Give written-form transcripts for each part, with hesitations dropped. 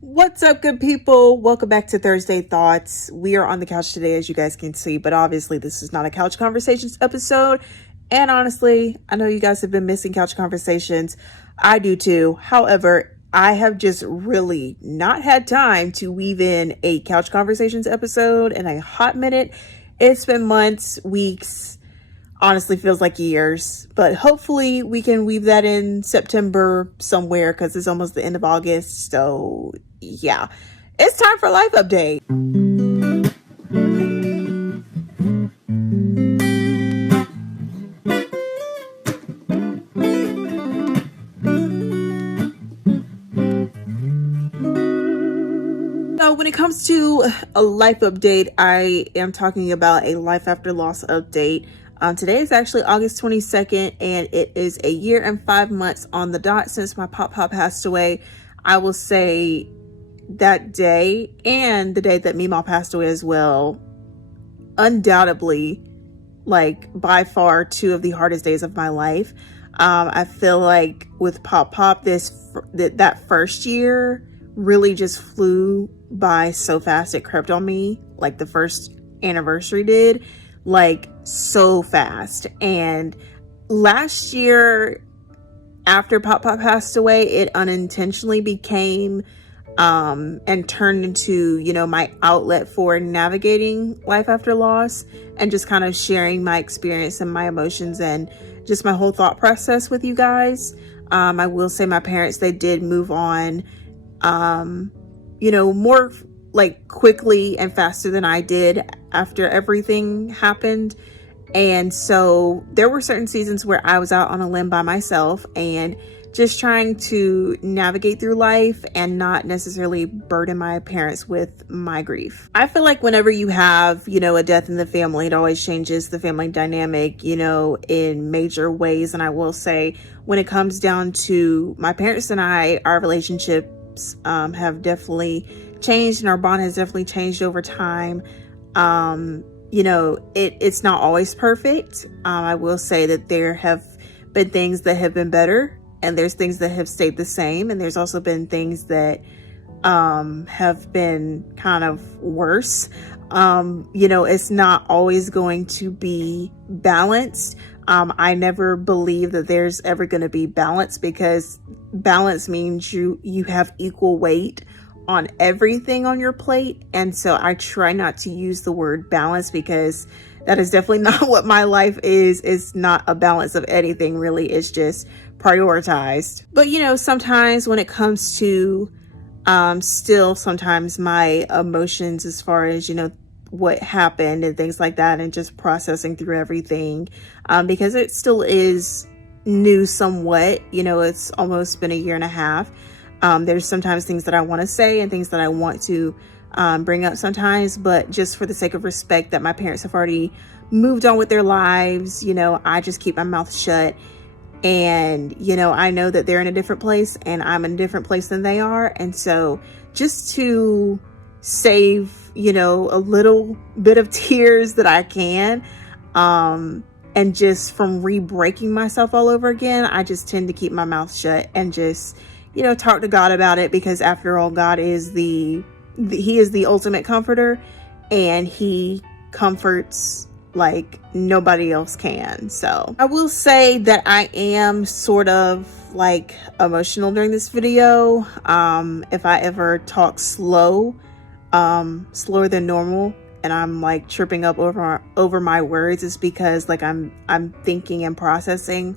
What's up, good people? Welcome back to Thursday Thoughts. We are on the couch today, as you guys can see, but obviously this is not a couch conversations episode. And honestly, I know you guys have been missing couch conversations. I do too. However, I have just really not had time to weave in a couch conversations episode in a hot minute. It's been months, weeks, honestly feels like years, but hopefully we can weave that in September somewhere because it's almost the end of August. So yeah, it's time for life update. So when it comes to a life update, I am talking about a life after loss update. Today is actually August 22nd, and it is a year and 5 months on the dot since my PopPop passed away. I will say that day and the day that Meemaw passed away as well, undoubtedly, like by far, two of the hardest days of my life. I feel like with PopPop, that first year really just flew by so fast. It crept on me like the first anniversary did, like so fast. And last year, after PopPop passed away, it unintentionally became and turned into, my outlet for navigating life after loss and just kind of sharing my experience and my emotions and just my whole thought process with you guys. I will say my parents, they did move on, more like quickly and faster than I did after everything happened. And so there were certain seasons where I was out on a limb by myself and just trying to navigate through life and not necessarily burden my parents with my grief. I feel like whenever you have, a death in the family, it always changes the family dynamic, in major ways. And I will say, when it comes down to my parents and I, our relationships have definitely changed, and our bond has definitely changed over time. It's not always perfect. I will say that there have been things that have been better, and there's things that have stayed the same, and there's also been things that have been kind of worse. It's not always going to be balanced. I never believe that there's ever going to be balance, because balance means you have equal weight on everything on your plate. And so I try not to use the word balance, because that is definitely not what my life is. It's not a balance of anything, really. It's just prioritized. But sometimes when it comes to still sometimes my emotions, as far as what happened and things like that, and just processing through everything, because it still is new somewhat. It's almost been a year and a half. There's sometimes things that I want to say and things that I want to bring up sometimes, but just for the sake of respect that my parents have already moved on with their lives, I just keep my mouth shut. And, I know that they're in a different place and I'm in a different place than they are. And so just to save, a little bit of tears that I can, and just from re-breaking myself all over again, I just tend to keep my mouth shut and just, talk to God about it, because after all, God is He is the ultimate comforter, and He comforts like nobody else can. So I will say that I am sort of like emotional during this video. If I ever talk slower than normal, and I'm like tripping up over my words, is because like I'm thinking and processing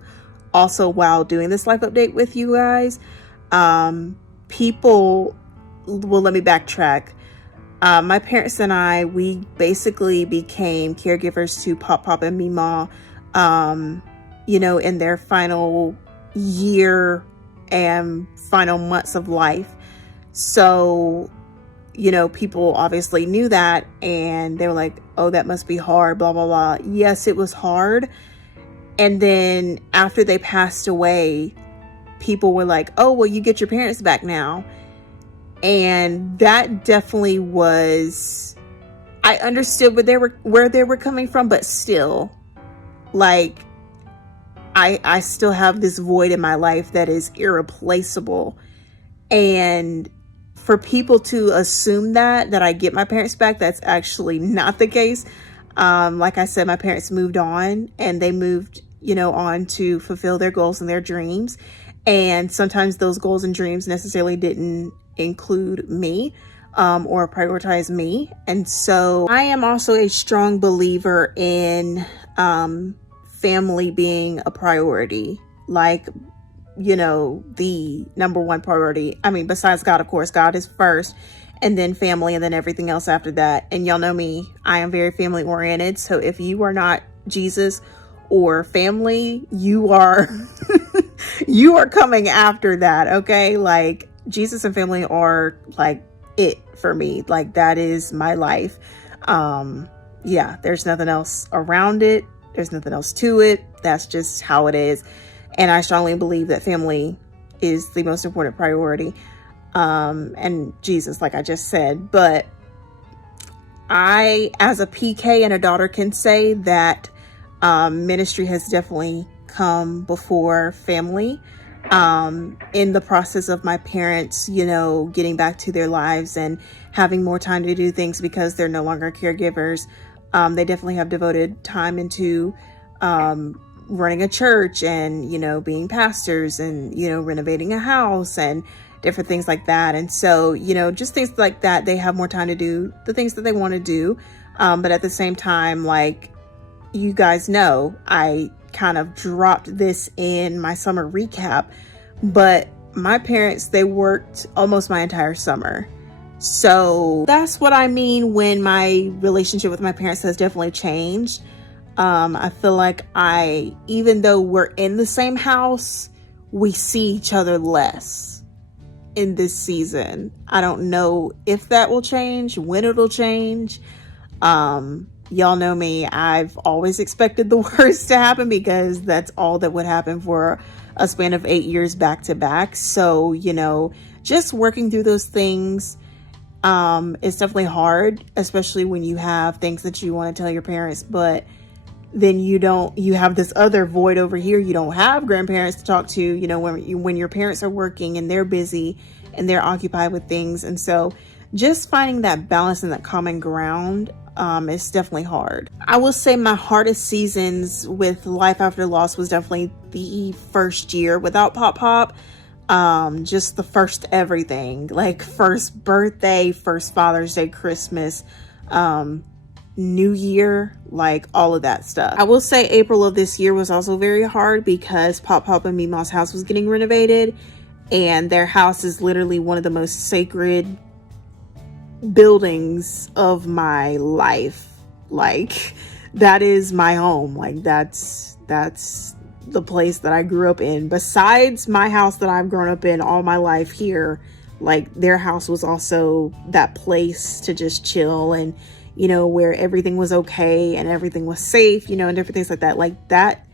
also while doing this life update with you guys. Well, let me backtrack. My parents and I, we basically became caregivers to PopPop and Meemaw, in their final year and final months of life. So, people obviously knew that, and they were like, oh, that must be hard, blah, blah, blah. Yes, it was hard. And then after they passed away, people were like, oh, well, you get your parents back now. And that definitely was, I understood where they were coming from, but still, like, I still have this void in my life that is irreplaceable. And for people to assume that I get my parents back, that's actually not the case. Like I said, my parents moved on, and they moved, on to fulfill their goals and their dreams. And sometimes those goals and dreams necessarily didn't include me, or prioritize me. And so I am also a strong believer in, family being a priority. Like, the number one priority. I mean, besides God, of course, God is first, and then family, and then everything else after that. And y'all know me, I am very family oriented. So if you are not Jesus or family, you are, you are coming after that. Okay. Like, Jesus and family are like it for me. Like, that is my life. Yeah, there's nothing else around it. There's nothing else to it. That's just how it is. And I strongly believe that family is the most important priority. And Jesus, like I just said. But I, as a PK and a daughter, can say that ministry has definitely come before family. In the process of my parents, getting back to their lives and having more time to do things because they're no longer caregivers. They definitely have devoted time into running a church and, being pastors and, renovating a house and different things like that. And so, just things like that, they have more time to do the things that they want to do. But at the same time, like, you guys know, I kind of dropped this in my summer recap, but my parents, they worked almost my entire summer. So that's what I mean when my relationship with my parents has definitely changed. I feel like even though we're in the same house, we see each other less in this season. I don't know if that will change, when it'll change. Y'all know me. I've always expected the worst to happen because that's all that would happen for a span of 8 years back to back. So, just working through those things, it's definitely hard, especially when you have things that you want to tell your parents, but then you have this other void over here. You don't have grandparents to talk to, when your parents are working and they're busy and they're occupied with things. And so just finding that balance and that common ground, is definitely hard. I will say my hardest seasons with life after loss was definitely the first year without PopPop. Just the first everything, like first birthday, first Father's Day, Christmas, New Year, like all of that stuff. I will say April of this year was also very hard because PopPop and Mima's house was getting renovated, and their house is literally one of the most sacred buildings of my life. Like, that is my home. Like, that's the place that I grew up in. Besides my house that I've grown up in all my life here, like, their house was also that place to just chill and, where everything was okay and everything was safe, and different things like that. Like, that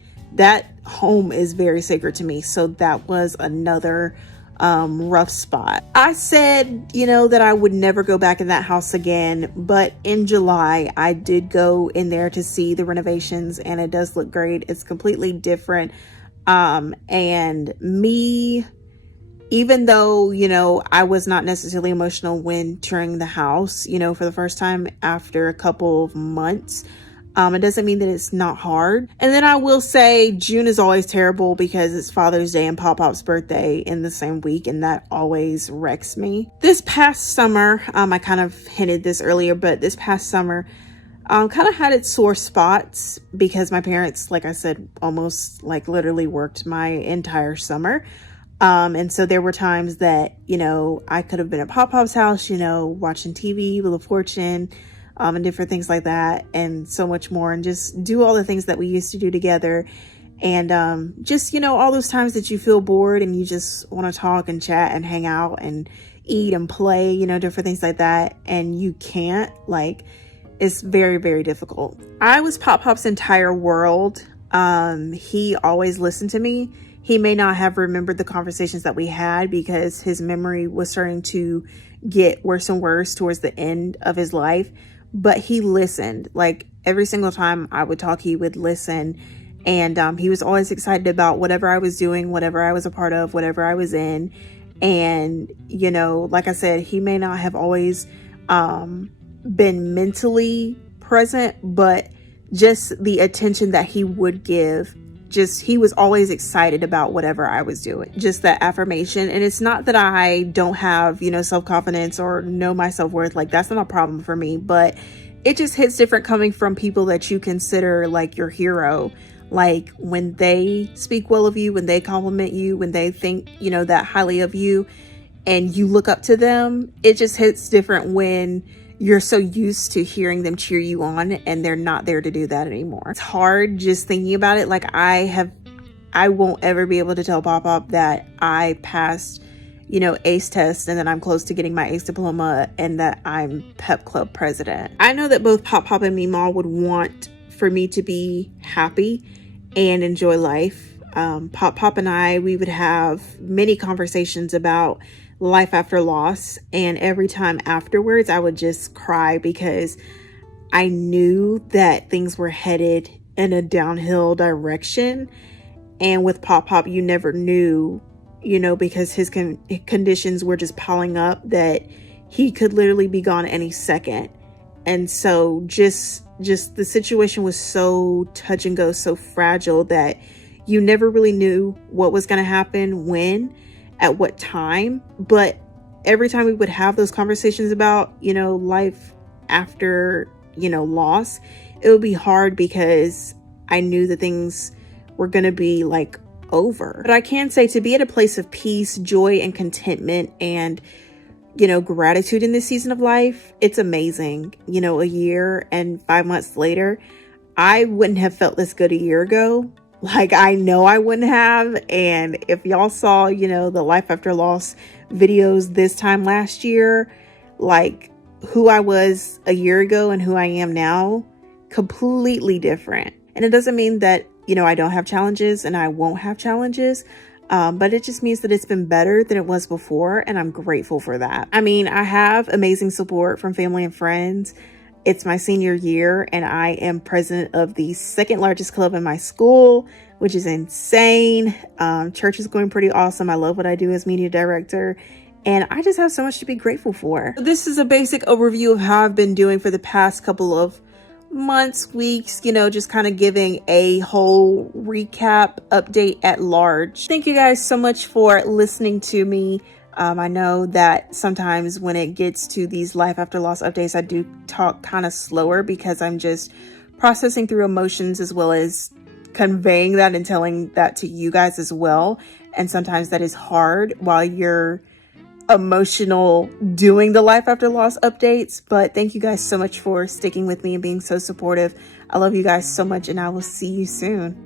home is very sacred to me. So that was another rough spot. I said, that I would never go back in that house again, but in July, I did go in there to see the renovations, and it does look great. It's completely different. And me, even though, I was not necessarily emotional when touring the house, for the first time after a couple of months, it doesn't mean that it's not hard. And then I will say June is always terrible because it's Father's Day and PopPop's birthday in the same week, and that always wrecks me. This past summer, I kind of hinted this earlier, but this past summer kind of had its sore spots because my parents, like I said, almost like literally worked my entire summer. And so there were times that, I could have been at PopPop's house, watching TV, Wheel of Fortune, and different things like that, and so much more, and just do all the things that we used to do together. And just, all those times that you feel bored and you just want to talk and chat and hang out and eat and play, different things like that, and you can't, like, it's very, very difficult. I was PopPop's entire world. He always listened to me. He may not have remembered the conversations that we had because his memory was starting to get worse and worse towards the end of his life. But he listened. Like, every single time I would talk, he would listen. And he was always excited about whatever I was doing, whatever I was a part of, whatever I was in. And, you know, like I said, he may not have always been mentally present, but just the attention that he would give, just he was always excited about whatever I was doing. Just that affirmation. And it's not that I don't have, you know, self-confidence or know my self-worth. Like, that's not a problem for me, but it just hits different coming from people that you consider like your hero. Like, when they speak well of you, when they compliment you, when they think, you know, that highly of you and you look up to them, it just hits different when you're so used to hearing them cheer you on and they're not there to do that anymore. It's hard just thinking about it. Like, I won't ever be able to tell PopPop that I passed, you know, ACE test and that I'm close to getting my ACE diploma and that I'm Pep Club president. I know that both PopPop and Meemaw would want for me to be happy and enjoy life. PopPop and I, we would have many conversations about life after loss, and every time afterwards I would just cry because I knew that things were headed in a downhill direction. And with PopPop, you never knew, you know, because his conditions were just piling up, that he could literally be gone any second. And so just the situation was so touch and go, so fragile, that you never really knew what was going to happen, when, at what time. But every time we would have those conversations about, you know, life after, you know, loss, it would be hard because I knew that things were going to be like over. But I can say, to be at a place of peace, joy, and contentment, and, you know, gratitude in this season of life, it's amazing. You know, a year and 5 months later, I wouldn't have felt this good a year ago. Like, I know I wouldn't have. And if y'all saw, you know, the life after loss videos this time last year, like, who I was a year ago and who I am now, completely different. And it doesn't mean that, you know, I don't have challenges and I won't have challenges. But it just means that it's been better than it was before, and I'm grateful for that. I mean, I have amazing support from family and friends. It's my senior year, and I am president of the second largest club in my school, which is insane. Church is going pretty awesome. I love what I do as media director, and I just have so much to be grateful for. This is a basic overview of how I've been doing for the past couple of months, weeks, you know, just kind of giving a whole recap update at large. Thank you guys so much for listening to me. I know that sometimes when it gets to these life after loss updates, I do talk kind of slower because I'm just processing through emotions, as well as conveying that and telling that to you guys as well. And sometimes that is hard while you're emotional doing the life after loss updates. But thank you guys so much for sticking with me and being so supportive. I love you guys so much, and I will see you soon.